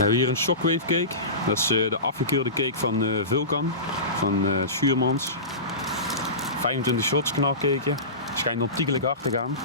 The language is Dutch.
We hebben hier een Shockwave cake. Dat is de afgekeurde cake van Vulcan, van Schuurmans. 25 shots knalcake. Schijnt ontiegelijk hard te gaan.